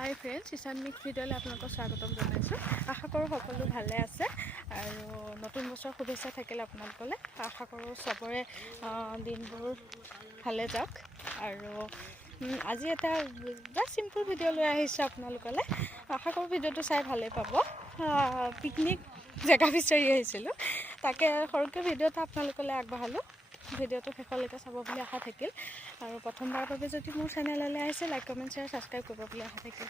হাই friends, ইছানমিক ভিডিঅ'লৈ আপোনালোকক স্বাগতম জনাইছোঁ। আশা কৰোঁ সকলো ভালে আছে আৰু নতুন বছৰ শুভেচ্ছা থাকিলে আপোনালোকলৈ। আশা কৰোঁ চবৰে দিনবোৰ ভালে যাওক। আৰু আজি এটা চিম্পুল ভিডিঅ' লৈ আহিছোঁ আপোনালোকলৈ। আশা কৰোঁ ভিডিঅ'টো চাই ভালেই পাব। পিকনিক জেগা বিচাৰি আহিছিলোঁ, তাকে সৰুকৈ ভিডিঅ' এটা আপোনালোকলৈ আগবঢ়ালোঁ। ভিডিঅ'টো শেষলৈকে চাব বুলি আশা থাকিল আৰু প্ৰথমবাৰৰ বাবে যদি মোৰ চেনেললৈ আহিছে লাইক কমেণ্ট শ্বেয়াৰ ছাবস্ক্ৰাইব কৰিব বুলি আশা থাকিল।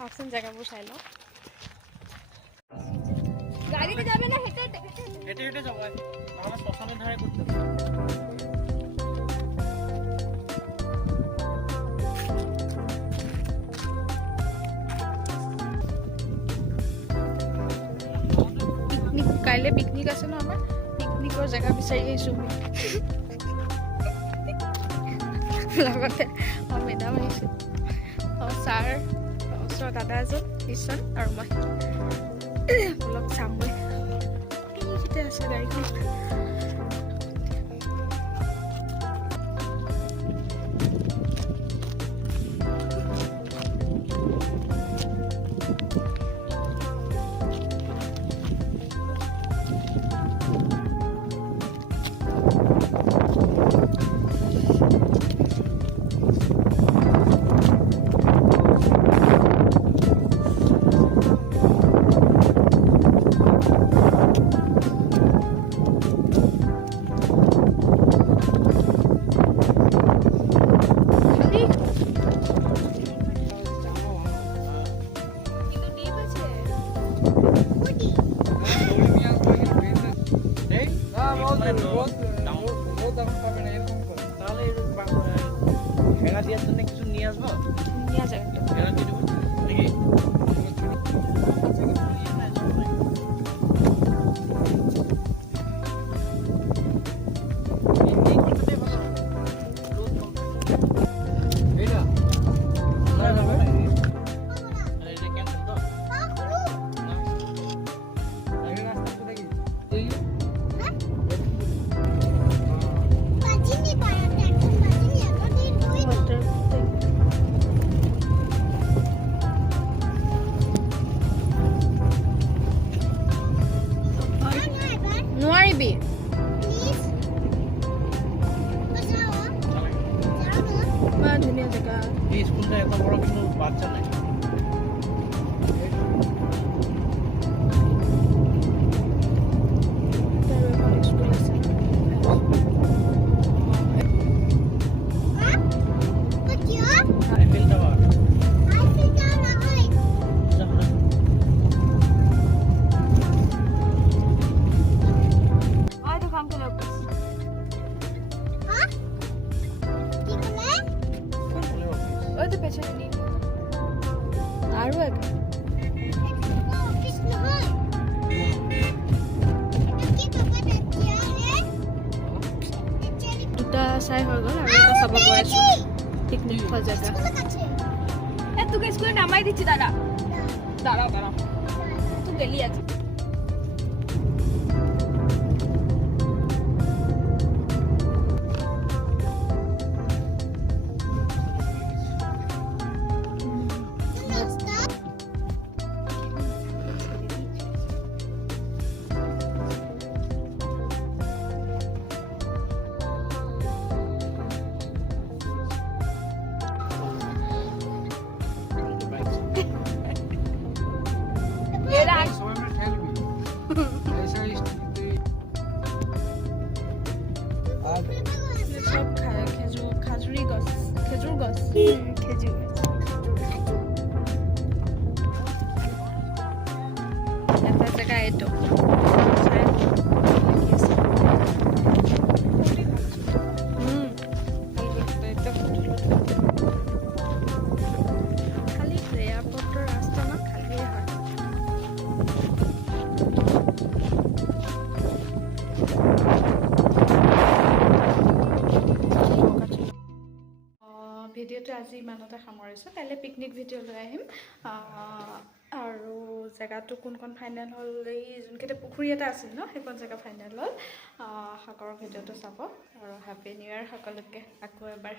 আহকচোন জেগাবোৰ চাই লওঁ। গাড়ীতে যাবে না হেঁটে হেঁটে যাব, আমৰা শ্মশানেৰ ধাৰে কৰতে পিকনিক কাইলৈ পিকনিক আছে ন, আমাৰ পিকনিকৰ জেগা বিচাৰি আহিছোঁ। লগতে মেডাম আহিছোঁ, ছাৰ, ওচৰৰ দাদা এজন, কিষণ আৰু মই অলপ চাম বুলি আছে গাড়ীখন। ভেড়া দেওয়ার জন্য কিছু নিয়ে আসবো, নিয়ে যাবে ভেড়া দিয়ে দেবো নাকি? নোৱাৰিবি। ধুনীয়া জেগা। এই স্কুলটা এত বড়, কিন্তু বাচ্চা নাই। স্কুল আছে। আইফেল টাওয়ার ওই তো পেছনে নিয়ে আরো এক দুটা চাই হৈ গ'ল আৰু এটা চাব গৈ আছো পিকনিক খোৱা জেগা। তোকে স্কুলে নামাই দিচ্ছি দাদা। দাঁড়াও দাঁড়াও, তুই গেলি আছে। সব খাজুৰি গছ, খেজুৰ গছ, খেজুৰ এটা জেগা এইটো খালি এয়াৰপৰ্টৰ ৰাস্তা ন, খালিয়ে হয়। ভিডিঅ'টো আজি ইমানতে সামৰিছোঁ। কাইলৈ পিকনিক ভিডিঅ' লৈ আহিম আৰু জেগাটো কোনখন ফাইনেল হ'ল, এই যোনকেইটা পুখুৰী এটা আছিল ন, সেইখন জেগা ফাইনেল হ'ল। আশা কৰোঁ ভিডিঅ'টো চাব আৰু হেপী নিউ ইয়েৰ সকলোকে আকৌ এবাৰ।